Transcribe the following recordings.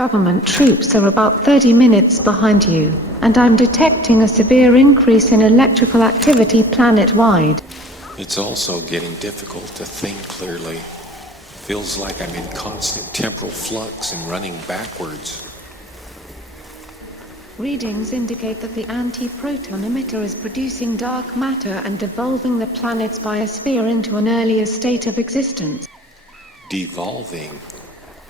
Government troops are about 30 minutes behind you, and I'm detecting a severe increase in electrical activity planet-wide. It's also getting difficult to think clearly. Feels like I'm in constant temporal flux and running backwards. Readings indicate that the anti-proton emitter is producing dark matter and devolving the planet's biosphere into an earlier state of existence. Devolving?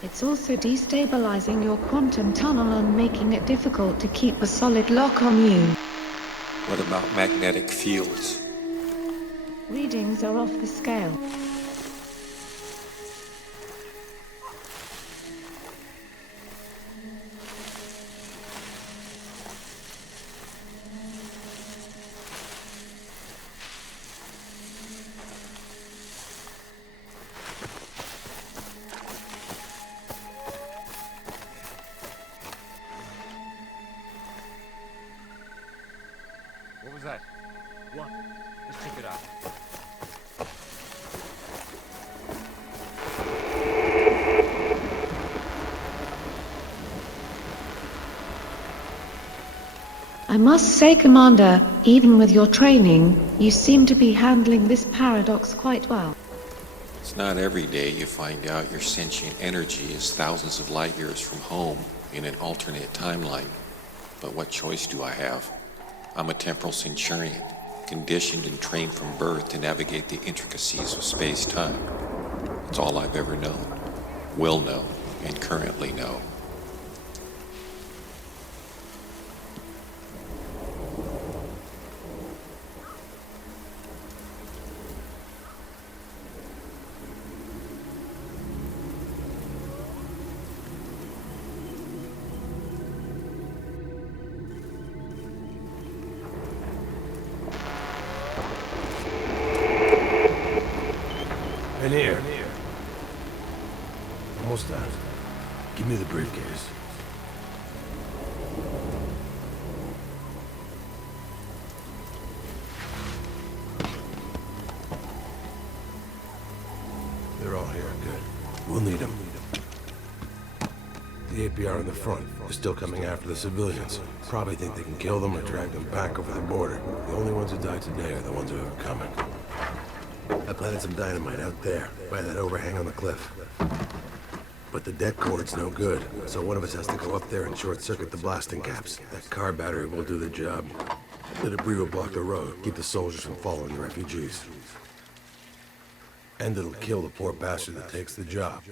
It's also destabilizing your quantum tunnel and making it difficult to keep a solid lock on you. What about magnetic fields? Readings are off the scale. What was that? What? Let's check it out. I must say, Commander, even with your training, you seem to be handling this paradox quite well. It's not every day you find out your sentient energy is thousands of light years from home in an alternate timeline. But what choice do I have? I'm a temporal centurion, conditioned and trained from birth to navigate the intricacies of space-time. It's all I've ever known, will know, and currently know. In here. Almost done. Give me the briefcase. They're all here. Good. We'll need them. The APR in the front is still coming after the civilians. Probably think they can kill them or drag them back over the border. The only ones who died today are the ones who are coming. I planted some dynamite out there, by that overhang on the cliff. But the deck cord's no good, so one of us has to go up there and short-circuit the blasting caps. That car battery will do the job. The debris will block the road, keep the soldiers from following the refugees. And it'll kill the poor bastard that takes the job.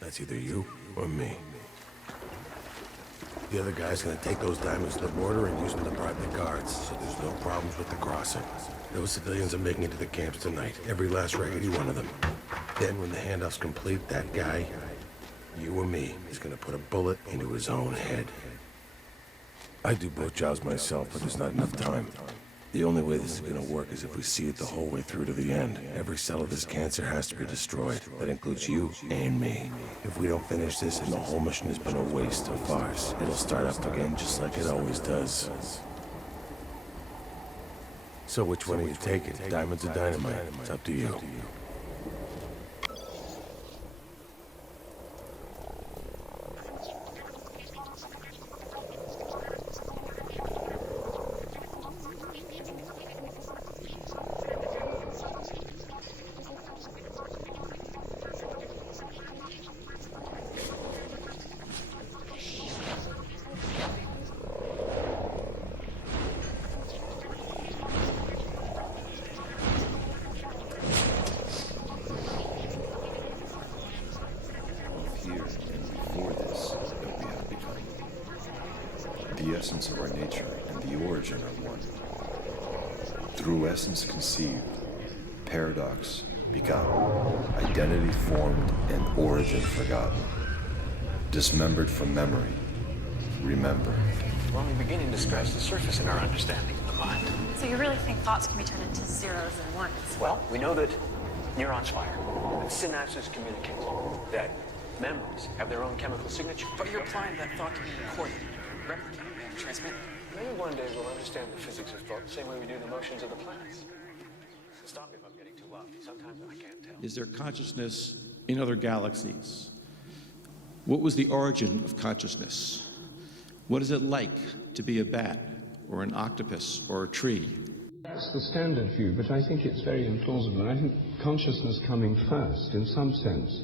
That's either you or me. The other guy's gonna take those diamonds to the border and use them to bribe the guards, so there's no problems with the crossing. Those civilians are making it to the camps tonight, every last raggedy one of them. Then when the handoff's complete, that guy, you or me, is gonna put a bullet into his own head. I do both jobs myself, but there's not enough time. The only way this is gonna work is if we see it the whole way through to the end. Every cell of this cancer has to be destroyed. That includes you and me. If we don't finish this, then the whole mission has been a waste, a farce. It'll start up again just like it always does. So which one are you taking? Diamonds or dynamite? It's up to you. The essence of our nature and the origin are one. Through essence conceived, paradox begotten, identity formed, and origin forgotten. Dismembered from memory, remember. We're only beginning to scratch the surface in our understanding of the mind. So you really think thoughts can be turned into zeros and ones? Well, we know that neurons fire, that synapses communicate, that memories have their own chemical signature. But you're implying that thought can be recorded, replicated, and transmitted. Maybe one day we'll understand the physics of thought the same way we do the motions of the planets. Stop me if I'm getting too loud. Sometimes I can't tell. Is there consciousness in other galaxies? What was the origin of consciousness? What is it like to be a bat, or an octopus, or a tree? That's the standard view, but I think it's very implausible. And I think consciousness coming first, in some sense,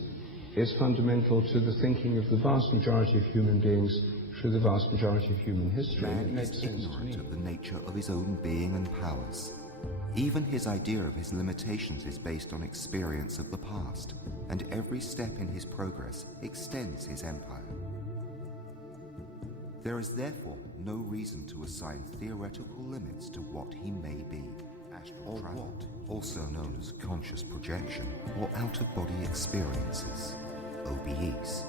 is fundamental to the thinking of the vast majority of human beings through the vast majority of human history. Man is ignorant of the nature of his own being and powers. Even his idea of his limitations is based on experience of the past, and every step in his progress extends his empire. There is therefore no reason to assign theoretical limits to what he may be. Astral travel, also known as conscious projection or out-of-body experiences, OBEs.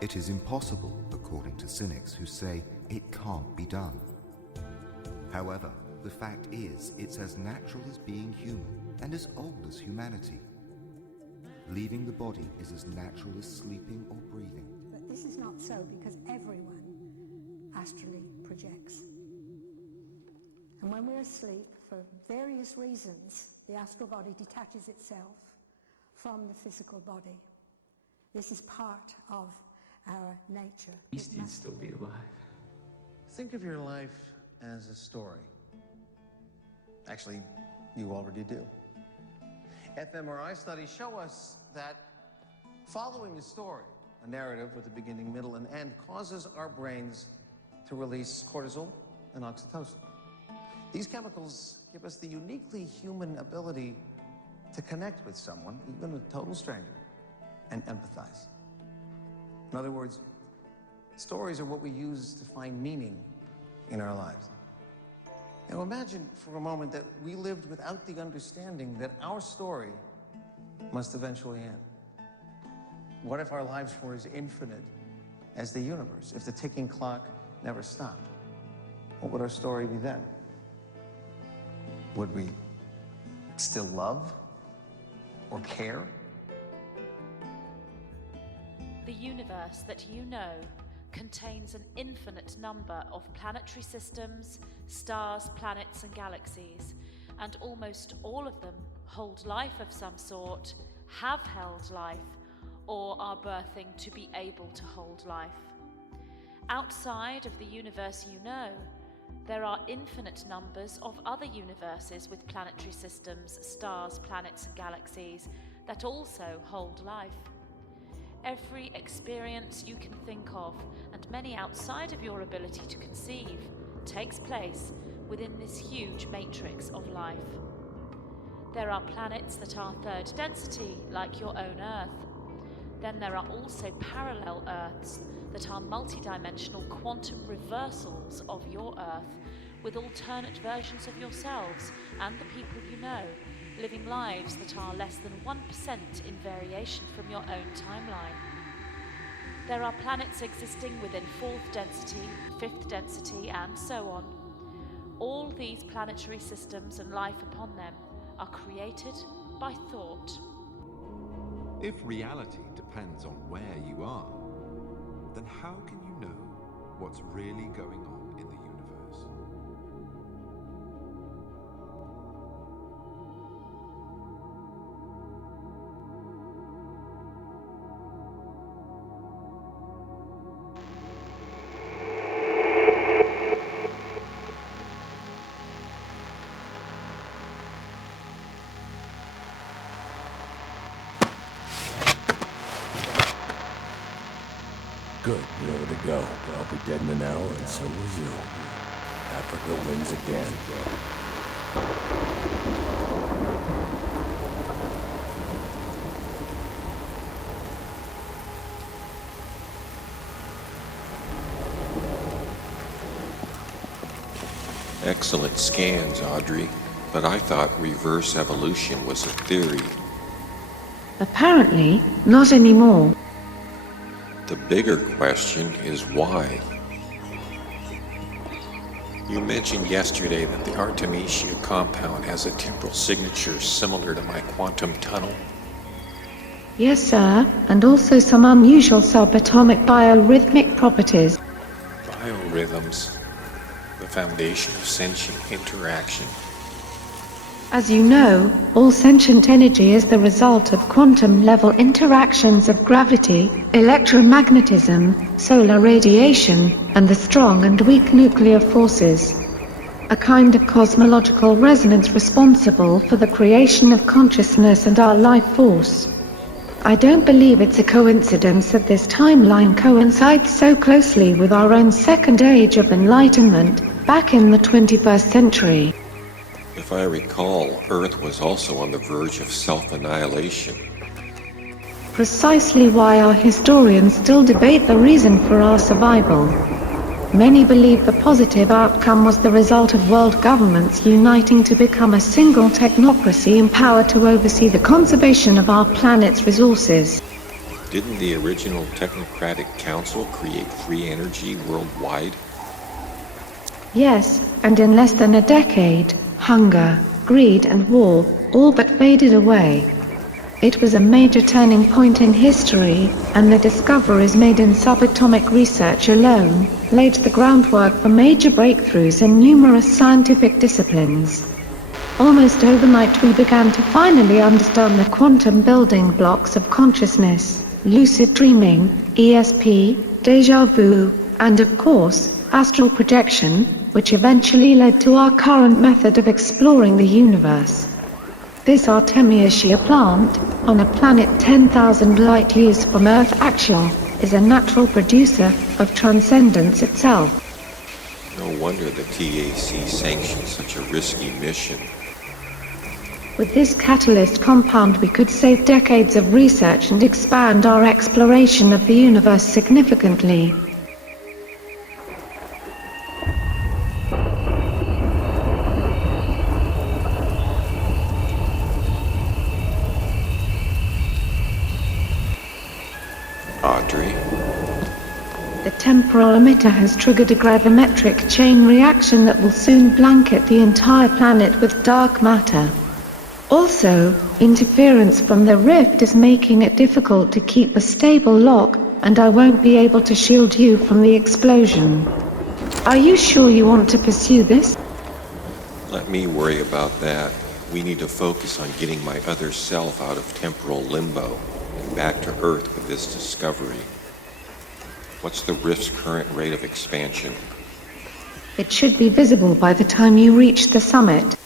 It is impossible, according to cynics who say it can't be done. However, the fact is, it's as natural as being human and as old as humanity. Leaving the body is as natural as sleeping or breathing. But this is not so, because everyone astrally projects. And when we're asleep, for various reasons, the astral body detaches itself from the physical body. This is part of our nature. Beast you'd still be alive. Think of your life as a story. Actually, you already do. fMRI studies show us that following a story, a narrative with a beginning, middle, and end, causes our brains to release cortisol and oxytocin. These chemicals give us the uniquely human ability to connect with someone, even a total stranger, and empathize. In other words, stories are what we use to find meaning in our lives. Now imagine for a moment that we lived without the understanding that our story must eventually end. What if our lives were as infinite as the universe? If the ticking clock never stopped? What would our story be then? Would we still love or care? The universe that you know contains an infinite number of planetary systems, stars, planets, and galaxies, and almost all of them hold life of some sort, have held life, or are birthing to be able to hold life. Outside of the universe you know, there are infinite numbers of other universes with planetary systems, stars, planets, and galaxies that also hold life. Every experience you can think of, and many outside of your ability to conceive, takes place within this huge matrix of life. There are planets that are third density, like your own Earth. Then there are also parallel Earths that are multidimensional quantum reversals of your Earth, with alternate versions of yourselves and the people you know, living lives that are less than 1% in variation from your own timeline. There are planets existing within 4th density, 5th density, and so on. All these planetary systems and life upon them are created by thought. If reality depends on where you are, then how can you know what's really going on in the universe? Good, we know where to go. I'll be dead in an hour, and so will you. Africa wins again. Excellent scans, Audrey, but I thought reverse evolution was a theory. Apparently, not anymore. The bigger question is why. You mentioned yesterday that the Artemisia compound has a temporal signature similar to my quantum tunnel. Yes, sir, and also some unusual subatomic biorhythmic properties. Biorhythms, the foundation of sentient interaction. As you know, all sentient energy is the result of quantum-level interactions of gravity, electromagnetism, solar radiation, and the strong and weak nuclear forces. A kind of cosmological resonance responsible for the creation of consciousness and our life force. I don't believe it's a coincidence that this timeline coincides so closely with our own second age of enlightenment, back in the 21st century. If I recall, Earth was also on the verge of self-annihilation. Precisely why our historians still debate the reason for our survival. Many believe the positive outcome was the result of world governments uniting to become a single technocracy empowered to oversee the conservation of our planet's resources. Didn't the original Technocratic Council create free energy worldwide? Yes, and in less than a decade, hunger, greed and war all but faded away. It was a major turning point in history, and the discoveries made in subatomic research alone laid the groundwork for major breakthroughs in numerous scientific disciplines. Almost overnight we began to finally understand the quantum building blocks of consciousness, lucid dreaming, ESP, déjà vu, and of course, astral projection, which eventually led to our current method of exploring the universe. This Artemisia plant, on a planet 10,000 light-years from Earth actual, is a natural producer of transcendence itself. No wonder the TAC sanctioned such a risky mission. With this catalyst compound we could save decades of research and expand our exploration of the universe significantly. Audrey? The temporal emitter has triggered a gravimetric chain reaction that will soon blanket the entire planet with dark matter. Also, interference from the rift is making it difficult to keep a stable lock, and I won't be able to shield you from the explosion. Are you sure you want to pursue this? Let me worry about that. We need to focus on getting my other self out of temporal limbo and back to Earth with this discovery. What's the rift's current rate of expansion? It should be visible by the time you reach the summit.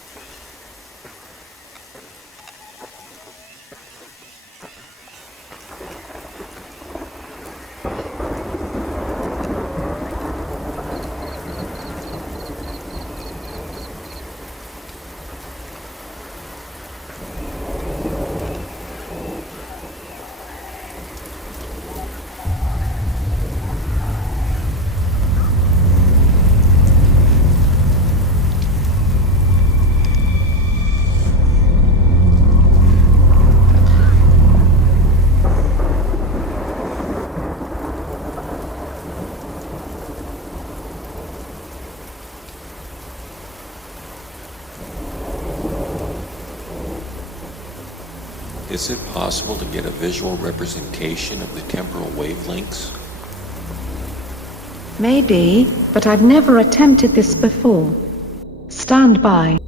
Is it possible to get a visual representation of the temporal wavelengths? Maybe, but I've never attempted this before. Stand by.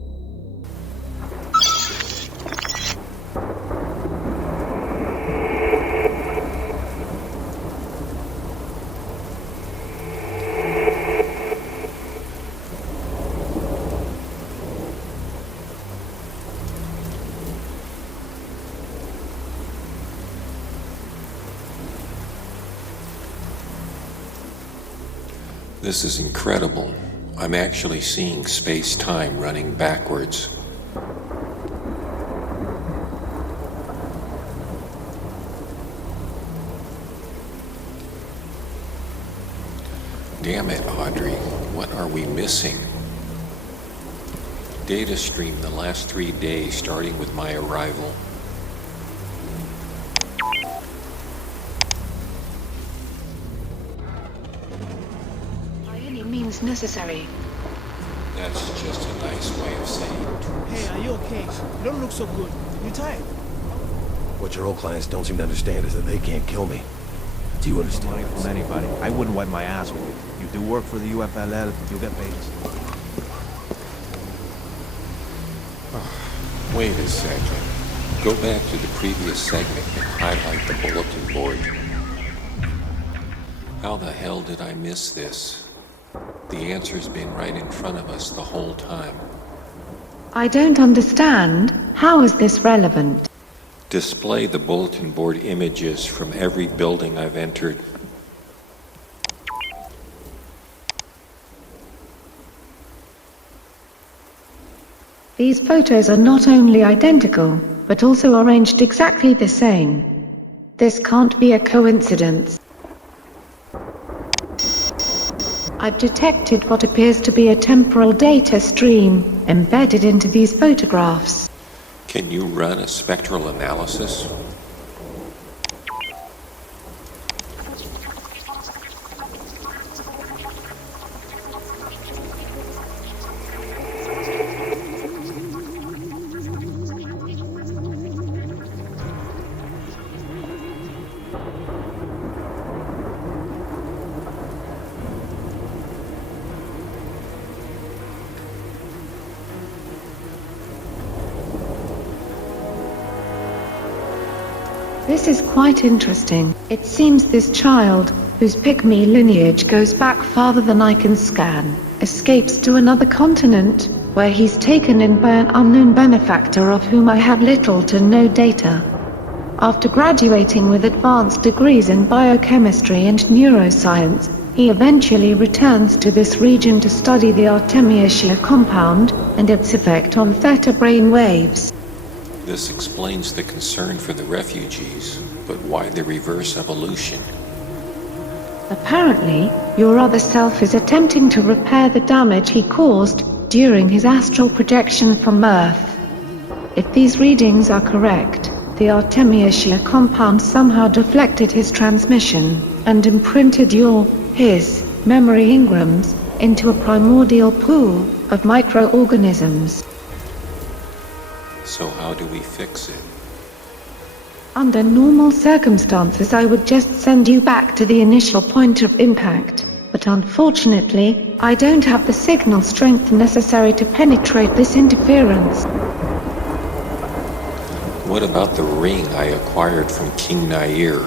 This is incredible. I'm actually seeing space-time running backwards. Damn it, Audrey. What are we missing? Data stream the last 3 days, starting with my arrival. Means necessary. That's just a nice way of saying. Hey, are you okay? You don't look so good. You tired? What your old clients don't seem to understand is that they can't kill me. Do you understand? Money from anybody. I wouldn't wipe my ass with it. You do work for the UFLL, you'll get paid. Wait a second. Go back to the previous segment and highlight the bulletin board. How the hell did I miss this? The answer's been right in front of us the whole time. I don't understand. How is this relevant? Display the bulletin board images from every building I've entered. These photos are not only identical, but also arranged exactly the same. This can't be a coincidence. I've detected what appears to be a temporal data stream embedded into these photographs. Can you run a spectral analysis? This is quite interesting. It seems this child, whose pygmy lineage goes back farther than I can scan, escapes to another continent, where he's taken in by an unknown benefactor of whom I have little to no data. After graduating with advanced degrees in biochemistry and neuroscience, he eventually returns to this region to study the Artemisia compound and its effect on theta brain waves. This explains the concern for the refugees, but why the reverse evolution? Apparently, your other self is attempting to repair the damage he caused during his astral projection from Earth. If these readings are correct, the Artemisia compound somehow deflected his transmission and imprinted his memory engrams into a primordial pool of microorganisms. So how do we fix it? Under normal circumstances I would just send you back to the initial point of impact, but unfortunately, I don't have the signal strength necessary to penetrate this interference. What about the ring I acquired from King Nair?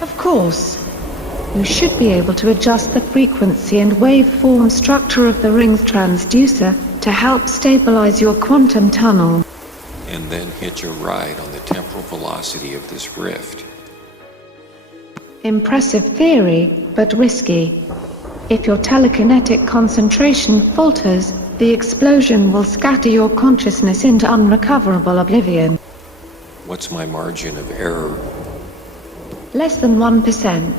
Of course. You should be able to adjust the frequency and waveform structure of the ring's transducer to help stabilize your quantum tunnel. And then hitch a ride on the temporal velocity of this rift. Impressive theory, but risky. If your telekinetic concentration falters, the explosion will scatter your consciousness into unrecoverable oblivion. What's my margin of error? Less than 1%.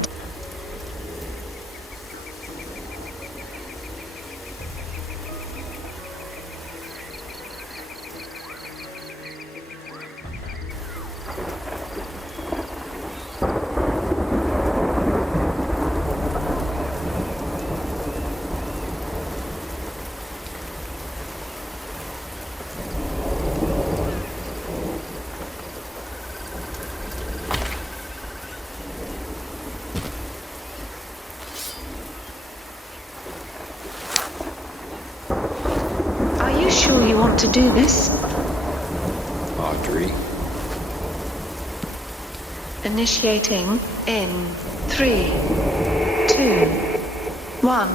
Are you sure you want to do this? Audrey? Initiating in 3, 2, 1.